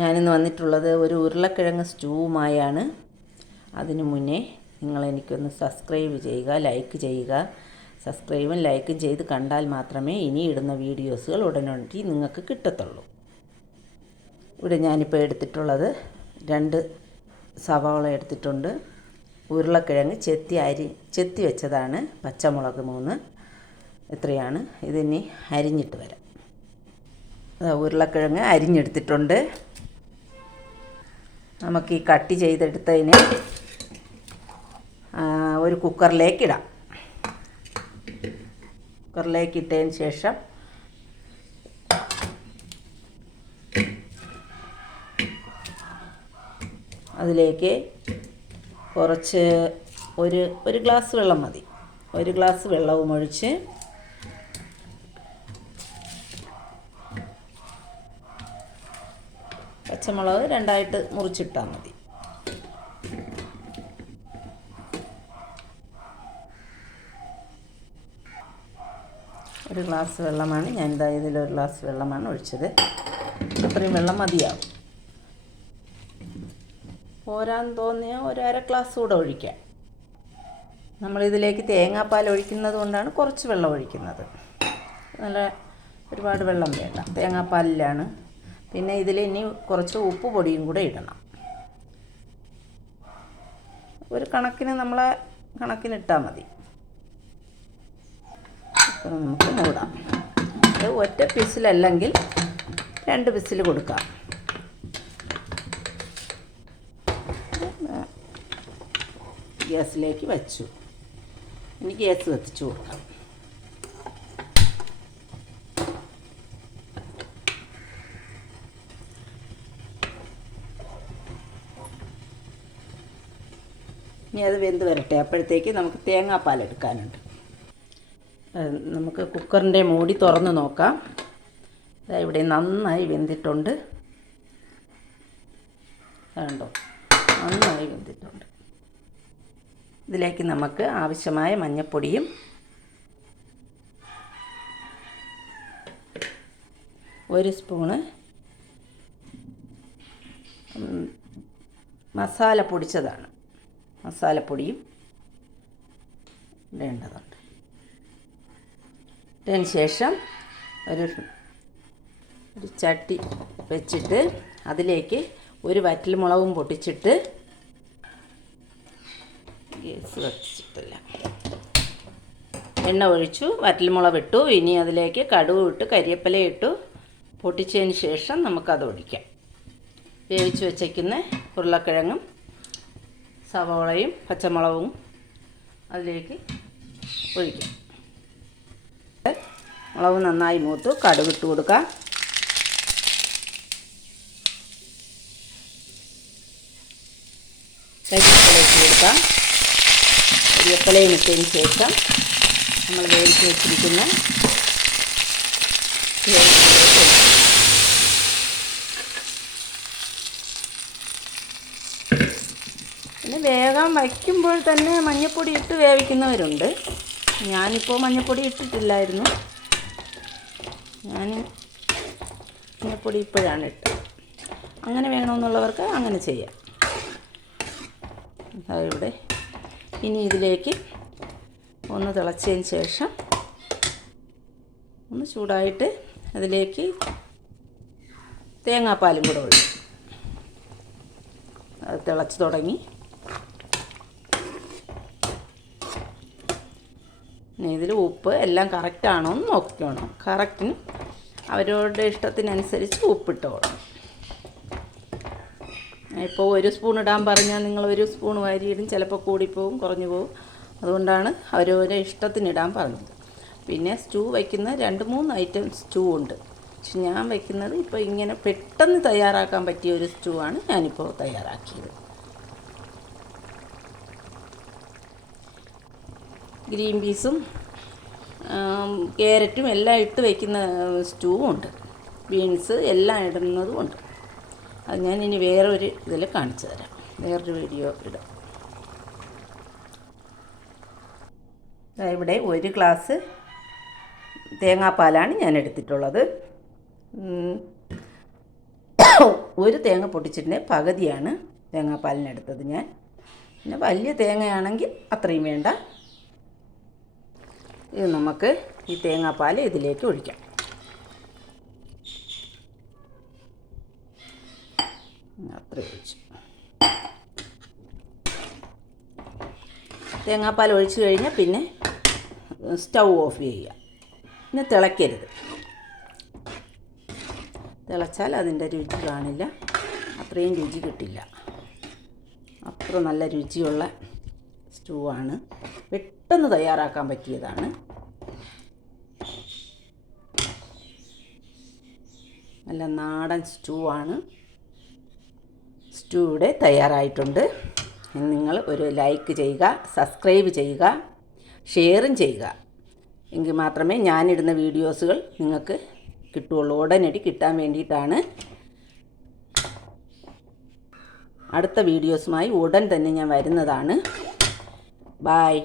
ഞാനിന്ന് വന്നിട്ടുള്ളത് ഒരു ഉരുളക്കിഴങ്ങ് സ്റ്റൂവുമായാണ്. അതിനു മുന്നേ നിങ്ങളെനിക്കൊന്ന് സബ്സ്ക്രൈബ് ചെയ്യുക, ലൈക്ക് ചെയ്യുക. സബ്സ്ക്രൈബും ലൈക്കും ചെയ്ത് കണ്ടാൽ മാത്രമേ ഇനി ഇടുന്ന വീഡിയോസുകൾ ഉടനടി നിങ്ങൾക്ക് കിട്ടത്തുള്ളൂ. ഇവിടെ ഞാനിപ്പോൾ എടുത്തിട്ടുള്ളത് 2 സവാള എടുത്തിട്ടുണ്ട്, ഉരുളക്കിഴങ്ങ് ചെത്തി വെച്ചതാണ്, പച്ചമുളക് 3. ഇത്രയാണ്. ഇതിനി അരിഞ്ഞിട്ട് വരാം. ഉരുളക്കിഴങ്ങ് അരിഞ്ഞെടുത്തിട്ടുണ്ട്. നമുക്ക് ഈ കട്ട് ചെയ്തെടുത്തതിന് ഒരു കുക്കറിലേക്കിടാം. കുക്കറിലേക്കിട്ടതിന് ശേഷം അതിലേക്ക് കുറച്ച് ഒരു ഗ്ലാസ് വെള്ളം മതി. ഒരു ഗ്ലാസ് വെള്ളവും ഒഴിച്ച് പച്ചമുളക് 2ആയിട്ട് മുറിച്ചിട്ടാൽ മതി. ഒരു ഗ്ലാസ് വെള്ളമാണ് ഞാനിതാ ഇതിലൊരു ഗ്ലാസ് വെള്ളമാണ് ഒഴിച്ചത്. അത്രയും വെള്ളം മതിയാവും. പോരാൻ തോന്നിയാൽ ഒരു അര ഗ്ലാസ് കൂടെ ഒഴിക്കാം. നമ്മളിതിലേക്ക് തേങ്ങാപ്പാൽ ഒഴിക്കുന്നത് കൊണ്ടാണ് കുറച്ച് വെള്ളം ഒഴിക്കുന്നത്. നല്ല ഒരുപാട് വെള്ളം വേണ്ട, തേങ്ങാപ്പാലിലാണ്. പിന്നെ ഇതിൽ ഇനി കുറച്ച് ഉപ്പ് പൊടിയും കൂടെ ഇടണം. ഒരു കണക്കിന് നമ്മളെ കണക്കിനിട്ടാൽ മതി. അപ്പോൾ നമുക്ക് മൂടാം. അത് ഒറ്റ വിസിലല്ലെങ്കിൽ 2 വിസിൽ കൊടുക്കാം. ഗ്യാസിലേക്ക് വെച്ചു. ഇനി ഗ്യാസ് കത്തിച്ചു കൊടുക്കാം. ഇനി അത് വെന്ത് വരട്ടെ. അപ്പോഴത്തേക്ക് നമുക്ക് തേങ്ങാപ്പാൽ എടുക്കാനുണ്ട്. നമുക്ക് കുക്കറിൻ്റെ മൂടി തുറന്ന് നോക്കാം. ഇവിടെ നന്നായി വെന്തിട്ടുണ്ട്. കണ്ടോ, നന്നായി വെന്തിട്ടുണ്ട്. ഇതിലേക്ക് നമുക്ക് ആവശ്യമായ മഞ്ഞൾപ്പൊടിയും ഒരു സ്പൂണ് മസാല പൊടിച്ചതാണ്, മസാലപ്പൊടിയും ഇടേണ്ടതുണ്ട്. അതിന് ശേഷം ഒരു ചട്ടി വെച്ചിട്ട് അതിലേക്ക് ഒരു വറ്റൽമുളകും പൊട്ടിച്ചിട്ട്, ഗ്യാസ് കത്തിച്ചിട്ടില്ല, എണ്ണ ഒഴിച്ചു, വറ്റൽമുളക് ഇട്ടു. ഇനി അതിലേക്ക് കടുക് ഇട്ട് കരിവേപ്പില ഇട്ടു പൊട്ടിച്ചതിന് ശേഷം നമുക്കത് ഒഴിക്കാം. വേവിച്ച് വെച്ചേക്കുന്ന ഉരുളക്കിഴങ്ങും സവാളയും പച്ചമുളകും അതിലേക്ക് ഒഴിക്കാം. മുളക് നന്നായി മൂത്തു, കടുക് ഇട്ട് കൊടുക്കാം. കരിവേപ്പില ഇട്ട് കൊടുക്കാം. കരിവേപ്പിലയും ഇട്ടതിന് ശേഷം നമ്മൾ വേവിച്ച് വെച്ചിരിക്കുന്ന പിന്നെ വേഗം വയ്ക്കുമ്പോൾ തന്നെ മഞ്ഞൾപ്പൊടി ഇട്ട് വേവിക്കുന്നവരുണ്ട്. ഞാനിപ്പോൾ മഞ്ഞൾപ്പൊടി ഇട്ടിട്ടില്ലായിരുന്നു. ഞാൻ മഞ്ഞൾപ്പൊടി ഇപ്പോഴാണ് ഇട്ടത്. അങ്ങനെ വേണമെന്നുള്ളവർക്ക് അങ്ങനെ ചെയ്യാം. ഇവിടെ ഇനി ഇതിലേക്ക് ഒന്ന് തിളച്ചതിന് ശേഷം ഒന്ന് ചൂടായിട്ട് അതിലേക്ക് തേങ്ങാപ്പാലും കൂടെ ഒഴിക്കും. അത് തിളച്ച് തുടങ്ങി. ഇനി ഇതിൽ ഉപ്പ് എല്ലാം കറക്റ്റാണോ എന്ന് നോക്കണം. കറക്റ്റിന് അവരവരുടെ ഇഷ്ടത്തിനനുസരിച്ച് ഉപ്പിട്ടോളണം. ഇപ്പോൾ 1 സ്പൂൺ ഇടാൻ പറഞ്ഞാൽ നിങ്ങൾ 1 സ്പൂൺ വാരിയിടും. ചിലപ്പോൾ കൂടിപ്പോവും, കുറഞ്ഞു പോവും. അതുകൊണ്ടാണ് അവരവരുടെ ഇഷ്ടത്തിനിടാൻ പറഞ്ഞത്. പിന്നെ സ്റ്റൂ വയ്ക്കുന്ന 2-3 ഐറ്റം സ്റ്റൂ ഉണ്ട്. പക്ഷെ ഞാൻ വയ്ക്കുന്നത് ഇപ്പോൾ ഇങ്ങനെ പെട്ടെന്ന് തയ്യാറാക്കാൻ പറ്റിയ ഒരു സ്റ്റൂ ആണ് ഞാനിപ്പോൾ തയ്യാറാക്കിയത്. ഗ്രീൻ പീസും ക്യാരറ്റും എല്ലാം ഇട്ട് വയ്ക്കുന്ന സ്റ്റൂ ഉണ്ട്. ബീൻസ് എല്ലാം ഇടുന്നതും ഉണ്ട്. അത് ഞാൻ ഇനി വേറൊരു ഇതിൽ കാണിച്ചു തരാം, വേറൊരു വീഡിയോ ഇടാം. ഇവിടെ 1 ഗ്ലാസ് തേങ്ങാപ്പാലാണ് ഞാൻ എടുത്തിട്ടുള്ളത്. ഒരു തേങ്ങ പൊട്ടിച്ചിട്ട് പകുതിയാണ് തേങ്ങാപ്പാലിനെടുത്തത് ഞാൻ. പിന്നെ വലിയ തേങ്ങയാണെങ്കിൽ അത്രയും വേണ്ട. ഇത് നമുക്ക് ഈ തേങ്ങാപ്പാൽ ഇതിലേക്ക് ഒഴിക്കാം. അത്ര ഒഴിച്ചു. തേങ്ങാപ്പാൽ ഒഴിച്ച് കഴിഞ്ഞാൽ പിന്നെ സ്റ്റൗ ഓഫ് ചെയ്യുക. പിന്നെ തിളയ്ക്കരുത്. തിളച്ചാൽ അതിൻ്റെ രുചി കാണില്ല, അത്രയും രുചി കിട്ടില്ല. അത്ര നല്ല രുചിയുള്ള സ്റ്റൂ ആണ്. പെട്ടെന്ന് തയ്യാറാക്കാൻ പറ്റിയതാണ്. നല്ല നാടൻ സ്റ്റൂ ആണ്. സ്റ്റൂ ഇവിടെ തയ്യാറായിട്ടുണ്ട്. നിങ്ങൾ ഒരു ലൈക്ക് ചെയ്യുക, സബ്സ്ക്രൈബ് ചെയ്യുക, ഷെയറും ചെയ്യുക. എങ്കിൽ മാത്രമേ ഞാനിടുന്ന വീഡിയോസുകൾ നിങ്ങൾക്ക് കിട്ടുകയുള്ളൂ. ഉടനടി കിട്ടാൻ വേണ്ടിയിട്ടാണ്. അടുത്ത വീഡിയോസുമായി ഉടൻ തന്നെ ഞാൻ വരുന്നതാണ്. ബായ്.